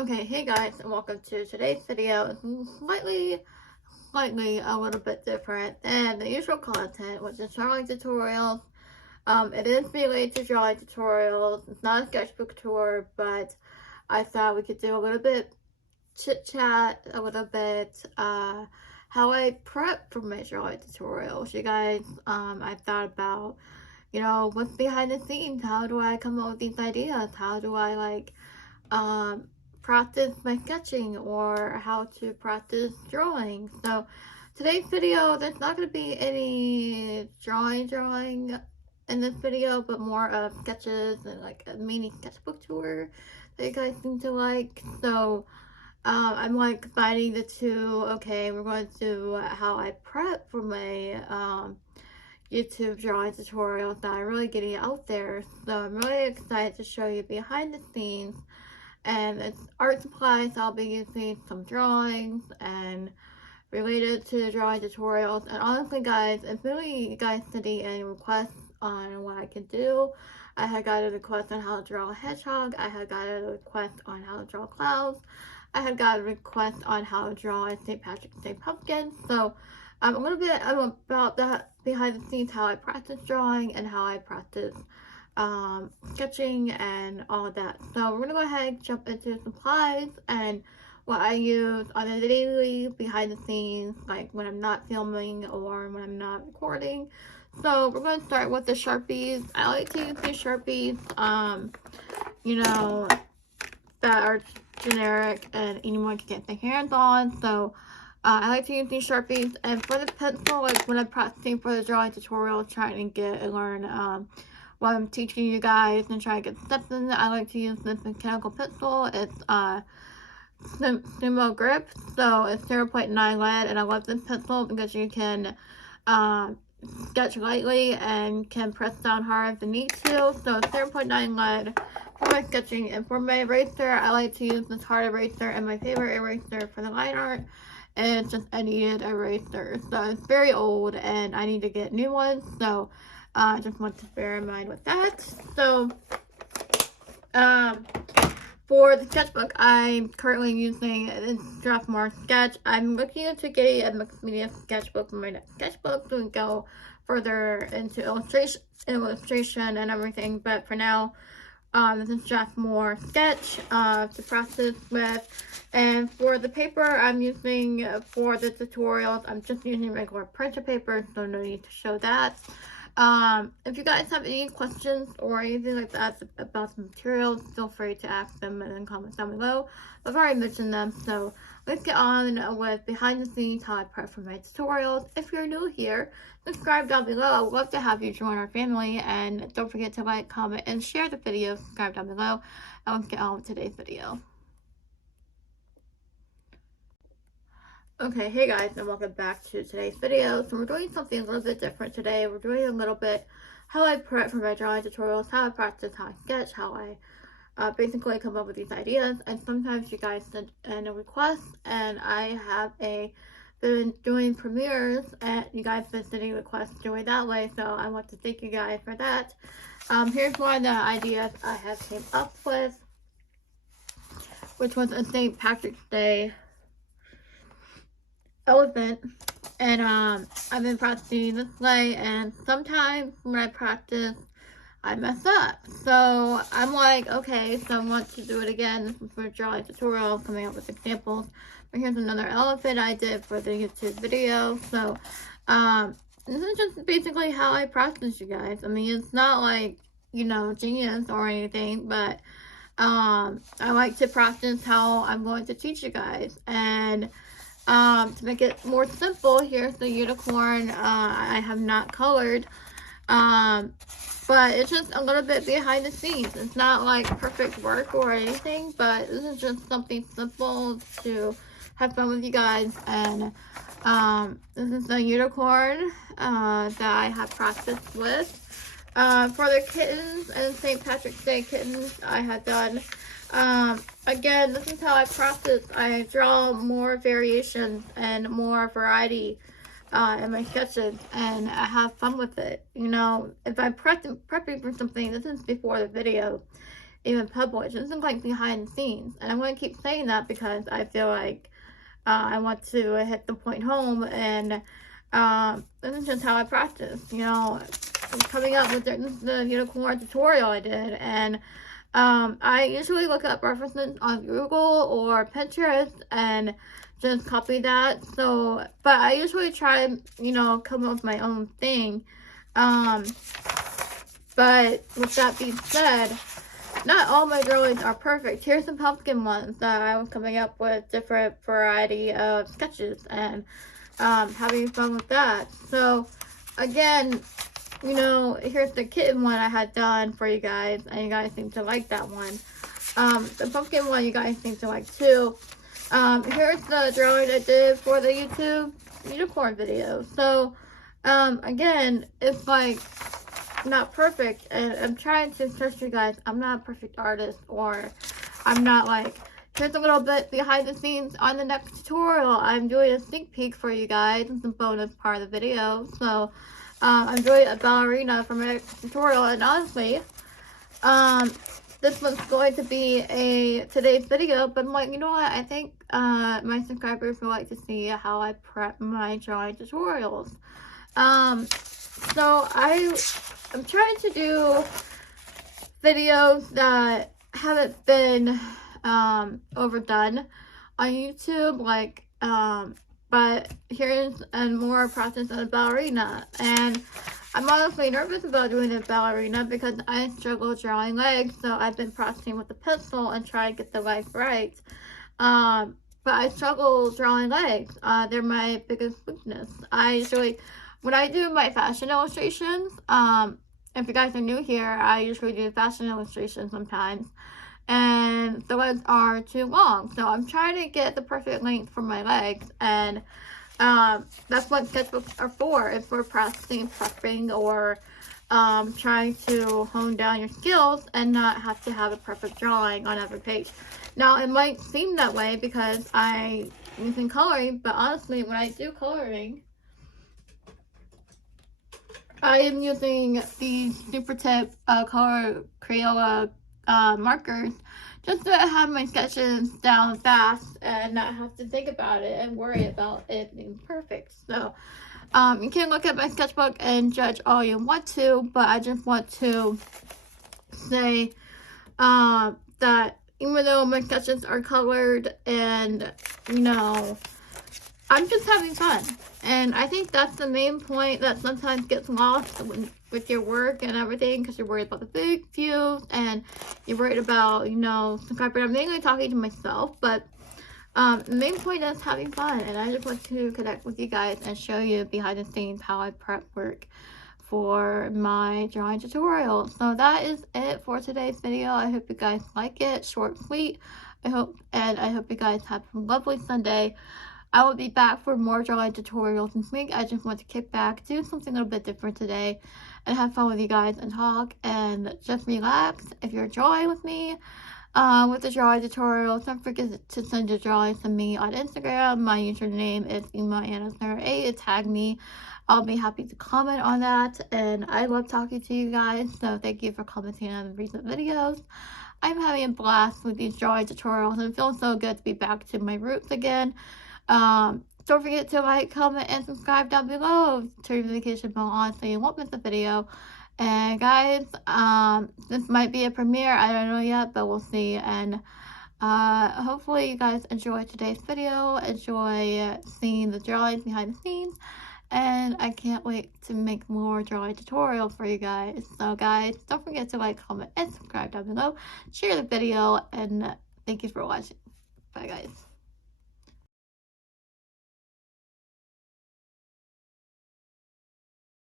Okay, hey guys, and welcome to today's video. It's slightly a little bit different than the usual content, which is drawing tutorials. It is related to drawing tutorials. It's not a sketchbook tour, but I thought we could do a little bit chit chat, a little bit how I prep for my drawing tutorials. You guys, I thought about, what's behind the scenes. How do I come up with these ideas? How do I um practice my sketching or how to practice drawing? So today's video, there's not going to be any drawing in this video, but more of sketches and like a mini sketchbook tour that you guys seem to like. So I'm like combining the two. Okay, we're going to how I prep for my YouTube drawing tutorials that I'm really getting out there. So I'm really excited to show you behind the scenes, and it's art supplies. I'll be using some drawings and related to drawing tutorials. And honestly guys, if really you guys sending any requests on what I can do, I had got a request on how to draw a hedgehog, I had got a request on how to draw clouds, I had got a request on how to draw a St. Patrick's Day pumpkin. So a little bit about that behind the scenes, how I practice drawing and how I practice sketching and all of that. So we're gonna go ahead and jump into supplies and what I use on a daily behind the scenes, like when I'm not filming or when I'm not recording. So we're going to start with the Sharpies. I like to use these Sharpies, that are generic and anyone can get their hands on. So I like to use these Sharpies. And for the pencil, like when I'm practicing for the drawing tutorial, trying to learn what I'm teaching you guys and try to get steps in it, I like to use this mechanical pencil. It's Sumo Grip, so it's 0.9 lead, and I love this pencil because you can sketch lightly and can press down hard if you need to. So it's 0.9 lead for my sketching. And for my eraser, I like to use this hard eraser, and my favorite eraser for the line art is just a kneaded eraser. So it's very old and I need to get new ones, so I just want to bear in mind with that. So for the sketchbook, I'm currently using this Strathmore sketch. I'm looking into getting a mixed media sketchbook for my next sketchbook so we can go further into illustration and everything. But for now, this is Strathmore sketch to practice with. And for the paper I'm using for the tutorials, I'm just using regular printer paper, so no need to show that. If you guys have any questions or anything like that about the materials, feel free to ask them in the comments down below. I've already mentioned them, so let's get on with behind the scenes, how I prep for my tutorials. If you're new here, subscribe down below. I would love to have you join our family, and don't forget to like, comment, and share the video. Subscribe down below, and let's get on with today's video. Okay, hey guys, and welcome back to today's video. So we're doing something a little bit different today. We're doing a little bit how I prep for my drawing tutorials, how I practice, how I sketch, how I basically come up with these ideas. And sometimes you guys send in a request, and I have been doing premieres, and you guys been sending requests doing that way. So I want to thank you guys for that. Here's one of the ideas I have came up with, which was a St. Patrick's Day elephant. And I've been practicing this way, and sometimes when I practice I mess up, so I'm like, okay, so I want to do it again. This is for a drawing tutorial, coming up with examples. But here's another elephant I did for the YouTube video. So this is just basically how I practice, you guys. I mean, it's not like, genius or anything, but I like to practice how I'm going to teach you guys. And to make it more simple, here's the unicorn. I have not colored, but it's just a little bit behind the scenes. It's not like perfect work or anything, but this is just something simple to have fun with you guys. And this is the unicorn that I have practiced with. For the kittens and St. Patrick's Day kittens, I had done again, this is how I practice. I draw more variations and more variety in my sketches, and I have fun with it. If I'm prepping for something, this is before the video, even published. This is like behind the scenes, and I'm going to keep saying that because I feel like I want to hit the point home, and this is just how I practice. You know, coming up with this is the unicorn tutorial I did, and I usually look up references on Google or Pinterest and just copy that. So, but I usually try, you know, come up with my own thing. But with that being said, not all my drawings are perfect. Here's some pumpkin ones that I was coming up with different variety of sketches and having fun with that. So again, you know, here's the kitten one I had done for you guys, and you guys seem to like that one. The pumpkin one you guys seem to like too. Here's the drawing I did for the YouTube unicorn video. So again, it's like not perfect, and I'm trying to trust you guys. I'm not a perfect artist, or I'm not like, here's a little bit behind the scenes on the next tutorial. I'm doing a sneak peek for you guys. It's a bonus part of the video. So I'm doing a ballerina for my next tutorial, and honestly, this one's going to be today's video, but I'm like, you know what, I think my subscribers would like to see how I prep my drawing tutorials. So I'm trying to do videos that haven't been overdone on YouTube, like but here's a more practice on a ballerina, and I'm honestly nervous about doing a ballerina because I struggle drawing legs, so I've been practicing with the pencil and trying to get the legs right. But I struggle drawing legs. They're my biggest weakness. I usually, when I do my fashion illustrations, if you guys are new here, I usually do fashion illustrations sometimes, and the legs are too long. So I'm trying to get the perfect length for my legs, and that's what sketchbooks are for. If we're practicing, prepping, or trying to hone down your skills and not have to have a perfect drawing on every page. Now, it might seem that way because I'm using coloring, but honestly, when I do coloring, I am using these Super Tip Color Crayola markers just to have my sketches down fast and not have to think about it and worry about it being perfect. So you can look at my sketchbook and judge all you want to, but I just want to say that even though my sketches are colored and, you know, I'm just having fun. And I think that's the main point that sometimes gets lost with your work and everything, because you're worried about the big views and you're worried about, you know, subscribers. I'm mainly talking to myself, but the main point is having fun. And I just want to connect with you guys and show you behind the scenes how I prep work for my drawing tutorial. So that is it for today's video. I hope you guys like it. Short, sweet. I hope you guys have a lovely Sunday. I will be back for more drawing tutorials this week. I just want to kick back, do something a little bit different today, and have fun with you guys and talk and just relax. If you're drawing with me with the drawing tutorials, don't forget to send your drawings to me on Instagram. My username is EmaAnna08. Tag me. I'll be happy to comment on that, and I love talking to you guys, so thank you for commenting on the recent videos. I'm having a blast with these drawing tutorials, and it feels so good to be back to my roots again. Don't forget to like, comment, and subscribe down below. Turn your notification bell on so you won't miss a video. And guys, this might be a premiere. I don't know yet, but we'll see. And hopefully you guys enjoyed today's video. Enjoy seeing the drawings behind the scenes. And I can't wait to make more drawing tutorials for you guys. So guys, don't forget to like, comment, and subscribe down below. Share the video, and thank you for watching. Bye guys.